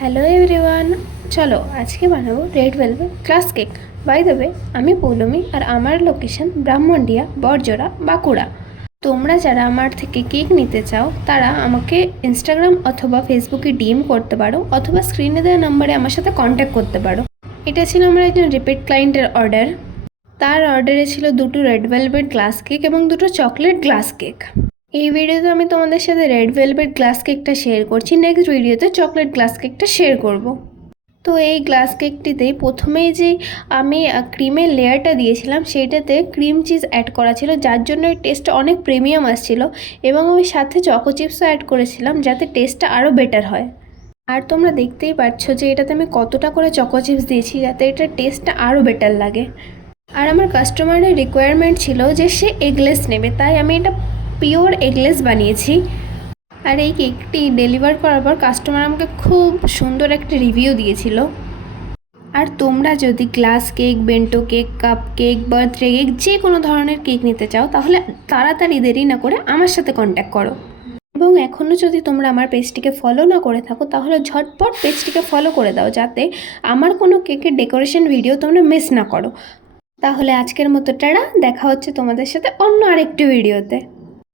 Hello everyone, চলো আজকে বানাবো red velvet glass cake. By the way, আমি পৌলমি আর আমার লোকেশন ব্রাহ্মণডিয়া, বড়জোড়া, বাঁকুড়া। তোমরা যারা আমার থেকে কেক নিতে চাও তারা আমাকে ইনস্টাগ্রাম অথবা ফেসবুকে ডিএম করতে পারো, অথবা স্ক্রিনে দেওয়া নাম্বারে আমার সাথে কন্ট্যাক্ট করতে পারো। এটা ছিল আমার একজন রিপিট ক্লায়েন্টের অর্ডার। তার অর্ডারে ছিল দুটো রেড ভেলভেট গ্লাস কেক এবং দুটো চকলেট গ্লাস কেক। এই ভিডিওতে আমি তোমাদের সাথে রেড ভেলভেট গ্লাস কেকটা শেয়ার করছি, নেক্সট ভিডিওতে চকলেট গ্লাস কেকটা শেয়ার করব। তো এই গ্লাস কেকটিতে প্রথমেই যে আমি ক্রিমের লেয়ারটা দিয়েছিলাম সেইটাতে ক্রিম চিজ অ্যাড করা ছিল, যার জন্য এই টেস্টটা অনেক প্রিমিয়াম আসছিল, এবং আমি সাথে চকো চিপসও অ্যাড করেছিলাম যাতে টেস্টটা আরও বেটার হয়। আর তোমরা দেখতেই পাচ্ছ যে এটাতে আমি কতটা করে চকো চিপস দিয়েছি যাতে এটার টেস্টটা আরও বেটার লাগে। আর আমার কাস্টমারের রিকোয়ারমেন্ট ছিল যে সে এগলেস নেবে, তাই আমি এটা পিওর এগলেস বানিয়েছি। আর এই কেকটি ডেলিভার করার পর কাস্টমার আমাকে খুব সুন্দর একটা রিভিউ দিয়েছিল। আর তোমরা যদি glass cake, bento cake, cup cake, birthday cake যে কোনো ধরনের কেক নিতে চাও তাহলে তাড়াতাড়ি দেরি না করে আমার সাথে কন্ট্যাক্ট করো। এবং এখনও যদি তোমরা আমার পেজটিকে ফলো না করে থাকো তাহলে ঝটপট পেজটিকে ফলো করে দাও, যাতে আমার কোনো কেকের ডেকোরেশন ভিডিও তোমরা মিস না করো। তাহলে আজকের মতো টাটা, দেখা হচ্ছে তোমাদের সাথে অন্য আরেকটি ভিডিওতে।